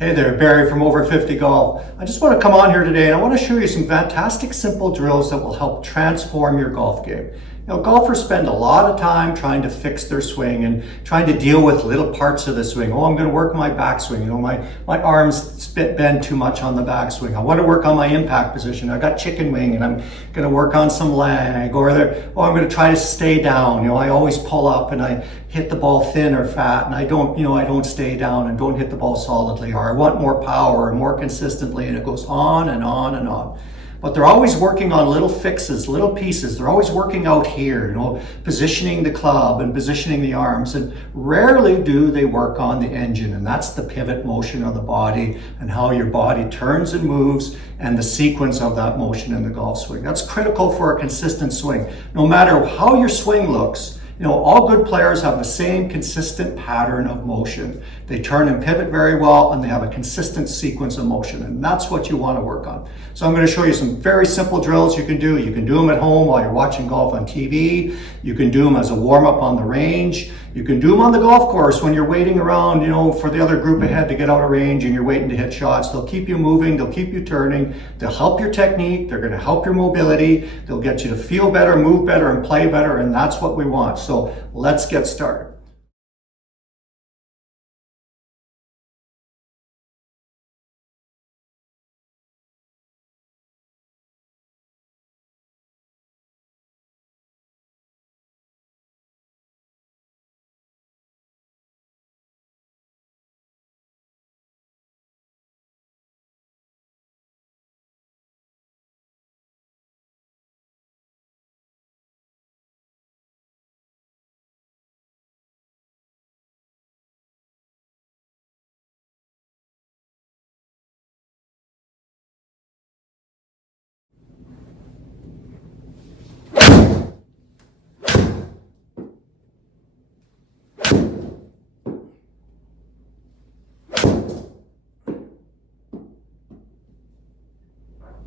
Hey there, Barry from Over 50 Golf. I just want to come on here today and I want to show you some fantastic simple drills that will help transform your golf game. You know, golfers spend a lot of time trying to fix their swing and trying to deal with little parts of the swing. Oh, I'm going to work my backswing. You know, my arms bend too much on the backswing. I want to work on my impact position. I got chicken wing and I'm going to work on some lag. Or I'm going to try to stay down. You know, I always pull up and I hit the ball thin or fat, and I don't stay down and don't hit the ball solidly. Or I want more power and more consistently, and it goes on and on and on. But they're always working on little fixes, little pieces. They're always working out here, you know, positioning the club and positioning the arms. And rarely do they work on the engine. And that's the pivot motion of the body and how your body turns and moves and the sequence of that motion in the golf swing. That's critical for a consistent swing. No matter how your swing looks, you know, all good players have the same consistent pattern of motion. They turn and pivot very well, and they have a consistent sequence of motion, and that's what you want to work on. So I'm going to show you some very simple drills you can do. You can do them at home while you're watching golf on TV. You can do them as a warm-up on the range. You can do them on the golf course when you're waiting around, you know, for the other group ahead to get out of range and you're waiting to hit shots. They'll keep you moving, they'll keep you turning, they'll help your technique, they're going to help your mobility, they'll get you to feel better, move better, and play better, and that's what we want. So let's get started.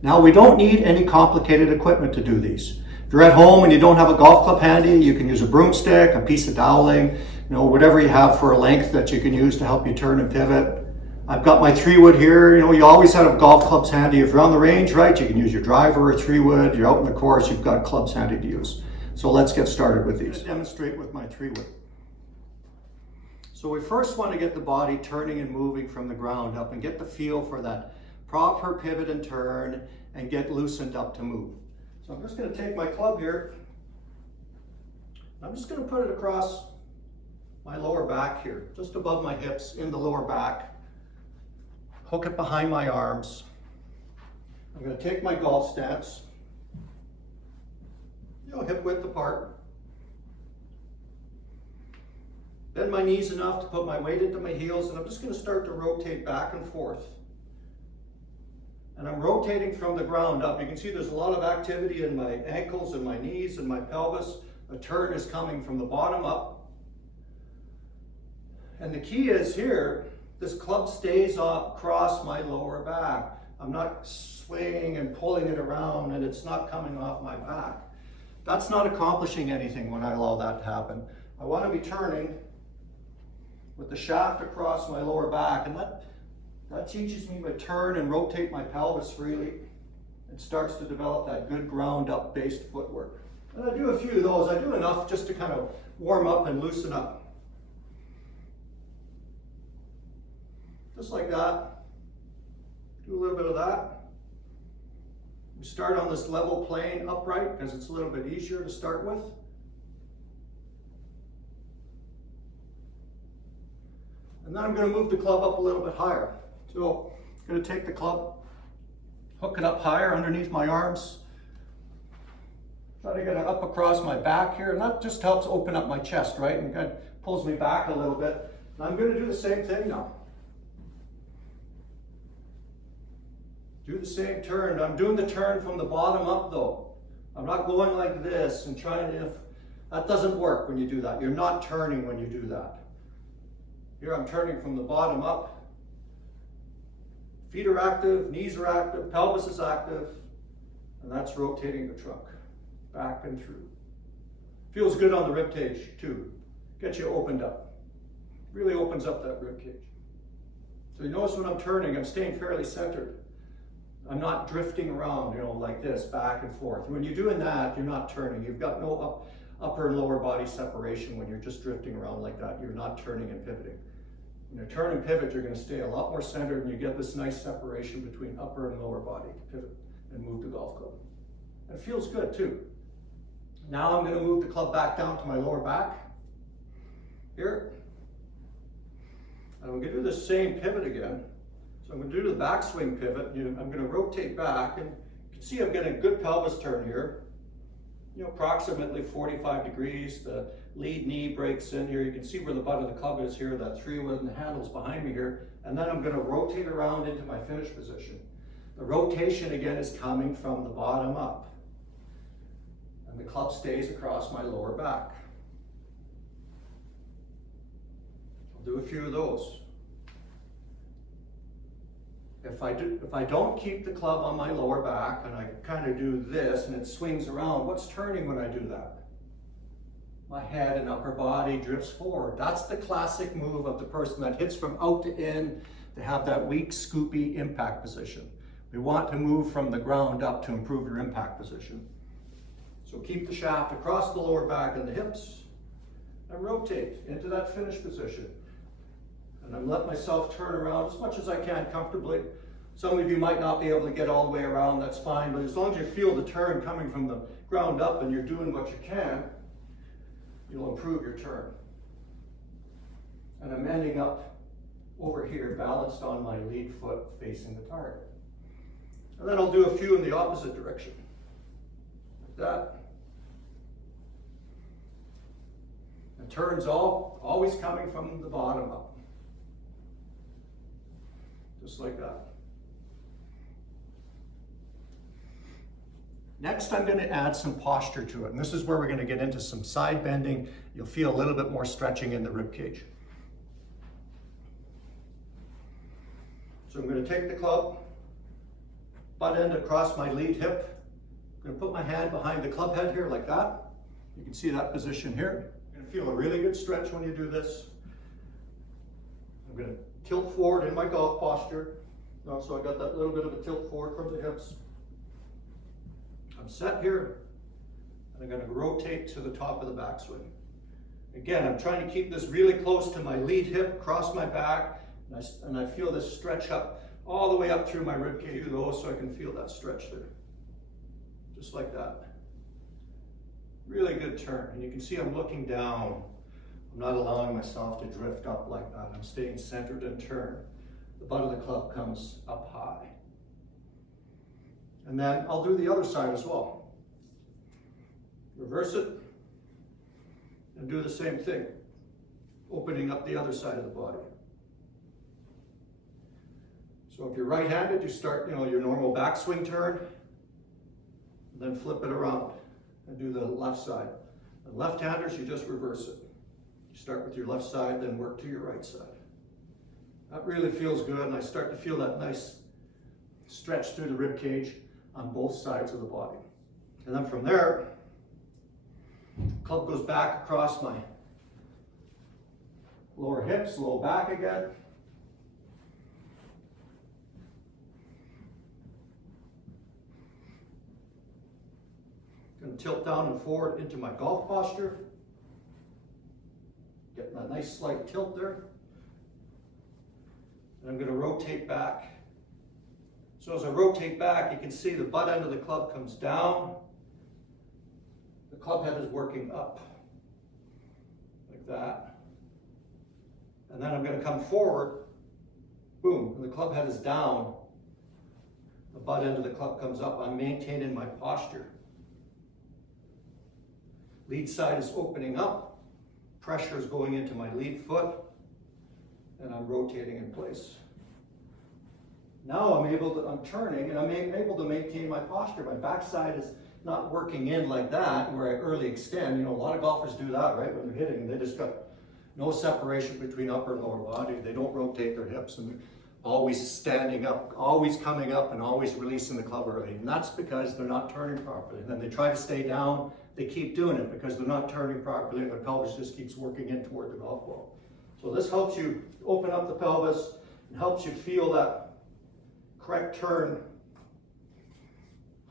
Now, we don't need any complicated equipment to do these. If you're at home and you don't have a golf club handy, you can use a broomstick, a piece of doweling, you know, whatever you have for a length that you can use to help you turn and pivot. I've got my 3-wood here. You know, you always have golf clubs handy. If you're on the range, right, you can use your driver or 3-wood. You're out in the course, you've got clubs handy to use. So let's get started with these. I'm going to demonstrate with my 3-wood. So we first want to get the body turning and moving from the ground up and get the feel for that proper pivot and turn and get loosened up to move. So I'm just going to take my club here. I'm just going to put it across my lower back here, just above my hips in the lower back. Hook it behind my arms. I'm going to take my golf stance, you know, hip width apart. Bend my knees enough to put my weight into my heels, and I'm just going to start to rotate back and forth. And I'm rotating from the ground up. You can see there's a lot of activity in my ankles and my knees and my pelvis. A turn is coming from the bottom up. And the key is here, this club stays across my lower back. I'm not swinging and pulling it around and it's not coming off my back. That's not accomplishing anything when I allow that to happen. I want to be turning with the shaft across my lower back, and that teaches me to turn and rotate my pelvis freely. It starts to develop that good ground up based footwork. And I do a few of those. I do enough just to kind of warm up and loosen up. Just like that. Do a little bit of that. We start on this level plane upright because it's a little bit easier to start with. And then I'm going to move the club up a little bit higher. So I'm going to take the club, hook it up higher underneath my arms, try to get it up across my back here, and that just helps open up my chest, right? And kind of pulls me back a little bit. And I'm going to do the same thing now. Do the same turn. I'm doing the turn from the bottom up though. I'm not going like this and trying to, that doesn't work when you do that. You're not turning when you do that. Here I'm turning from the bottom up. Feet are active, knees are active, pelvis is active, and that's rotating the trunk back and through. Feels good on the rib cage too. Gets you opened up. Really opens up that rib cage. So you notice when I'm turning, I'm staying fairly centered. I'm not drifting around, you know, like this, back and forth. When you're doing that, you're not turning. You've got no upper and lower body separation when you're just drifting around like that. You're not turning and pivoting. When you turn and pivot, you're going to stay a lot more centered, and you get this nice separation between upper and lower body. Pivot and move the golf club. It feels good too. Now I'm going to move the club back down to my lower back here. And I'm going to do the same pivot again. So I'm going to do the backswing pivot. I'm going to rotate back, and you can see I'm getting a good pelvis turn here. You know, approximately 45 degrees. The lead knee breaks in here. You can see where the butt of the club is here, that 3-wood and the handle's behind me here. And then I'm going to rotate around into my finish position. The rotation again is coming from the bottom up. And the club stays across my lower back. I'll do a few of those. If I don't keep the club on my lower back and I kind of do this and it swings around, what's turning when I do that? My head and upper body drifts forward. That's the classic move of the person that hits from out to in. They have that weak, scoopy impact position. We want to move from the ground up to improve your impact position. So keep the shaft across the lower back and the hips and rotate into that finish position. And I'm letting myself turn around as much as I can comfortably. Some of you might not be able to get all the way around, that's fine, but as long as you feel the turn coming from the ground up and you're doing what you can, you'll improve your turn. And I'm ending up over here, balanced on my lead foot facing the target. And then I'll do a few in the opposite direction, like that. And turns always coming from the bottom up. Just like that. Next, I'm going to add some posture to it. And this is where we're going to get into some side bending. You'll feel a little bit more stretching in the rib cage. So I'm going to take the club, butt end across my lead hip. I'm going to put my hand behind the club head here like that. You can see that position here. You're going to feel a really good stretch when you do this. I'm going to tilt forward in my golf posture. So I got that little bit of a tilt forward from the hips. I'm set here, and I'm going to rotate to the top of the backswing. Again, I'm trying to keep this really close to my lead hip, across my back, and I feel this stretch up all the way up through my rib cage, so I can feel that stretch there. Just like that. Really good turn, and you can see I'm looking down. I'm not allowing myself to drift up like that. I'm staying centered and turned. The butt of the club comes up high. And then I'll do the other side as well. Reverse it and do the same thing, opening up the other side of the body. So if you're right-handed, you start, your normal backswing turn, and then flip it around and do the left side. And left-handers, you just reverse it. You start with your left side, then work to your right side. That really feels good, and I start to feel that nice stretch through the rib cage on both sides of the body. And then from there, club goes back across my lower hips, low back again. Going to tilt down and forward into my golf posture. Getting a nice slight tilt there. And I'm going to rotate back. So as I rotate back, you can see the butt end of the club comes down. The club head is working up, like that. And then I'm going to come forward, boom, and the club head is down. The butt end of the club comes up. I'm maintaining my posture. Lead side is opening up. Pressure is going into my lead foot, and I'm rotating in place. Now I'm turning, and I'm able to maintain my posture. My backside is not working in like that, where I early extend. A lot of golfers do that, right? When they're hitting, they just got no separation between upper and lower body. They don't rotate their hips, and they're always standing up, always coming up, and always releasing the club early. And that's because they're not turning properly. And then they try to stay down. They keep doing it because they're not turning properly, and their pelvis just keeps working in toward the golf ball. So this helps you open up the pelvis, It helps you feel that correct turn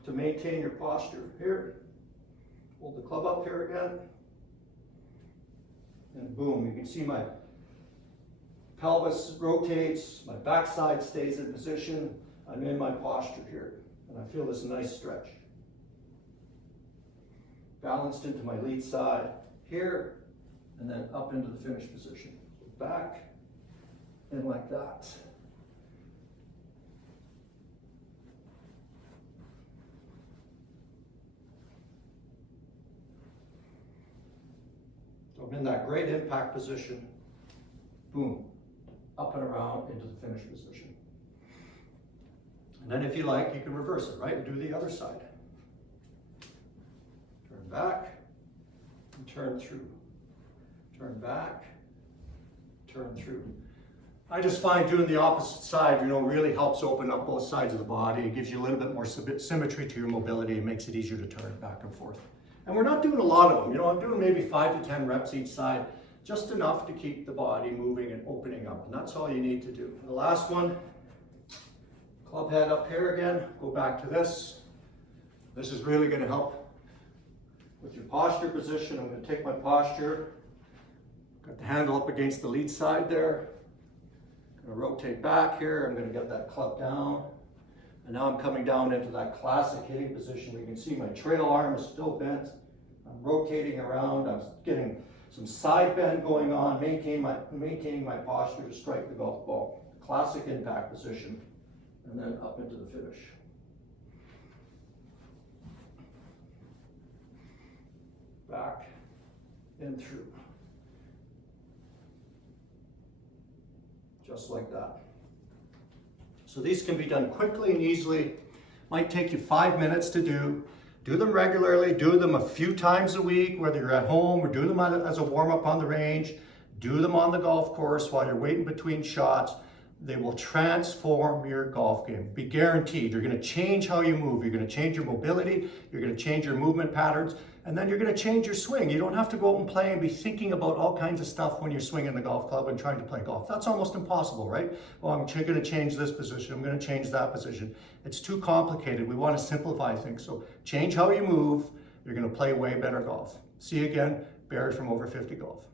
to maintain your posture. Here, hold the club up here again. And boom, you can see my pelvis rotates, my backside stays in position. I'm in my posture here, and I feel this nice stretch. Balanced into my lead side here, and then up into the finish position. Back, and like that. So I'm in that great impact position. Boom, up and around into the finish position. And then if you like, you can reverse it, right? And do the other side. Turn back, and turn through. Turn back, turn through. I just find doing the opposite side, really helps open up both sides of the body. It gives you a little bit more symmetry to your mobility. It makes it easier to turn back and forth. And we're not doing a lot of them. I'm doing maybe 5 to 10 reps each side, just enough to keep the body moving and opening up. And that's all you need to do. The last one, club head up here again. Go back to this. This is really going to help with your posture position. I'm going to take my posture. Got the handle up against the lead side there. I'm going to rotate back here. I'm going to get that club down. And now I'm coming down into that classic hitting position. You can see my trail arm is still bent. I'm rotating around. I'm getting some side bend going on, maintaining my posture to strike the golf ball. Classic impact position. And then up into the finish. Back and through. Just like that. So these can be done quickly and easily. Might take you 5 minutes to do. Do them regularly. Do them a few times a week, whether you're at home or do them as a warm-up on the range. Do them on the golf course while you're waiting between shots. They will transform your golf game. Be guaranteed. You're going to change how you move. You're going to change your mobility. You're going to change your movement patterns. And then you're going to change your swing. You don't have to go out and play and be thinking about all kinds of stuff when you're swinging the golf club and trying to play golf. That's almost impossible, right? Well, I'm going to change this position. I'm going to change that position. It's too complicated. We want to simplify things. So change how you move. You're going to play way better golf. See you again. Barry from Over 50 Golf.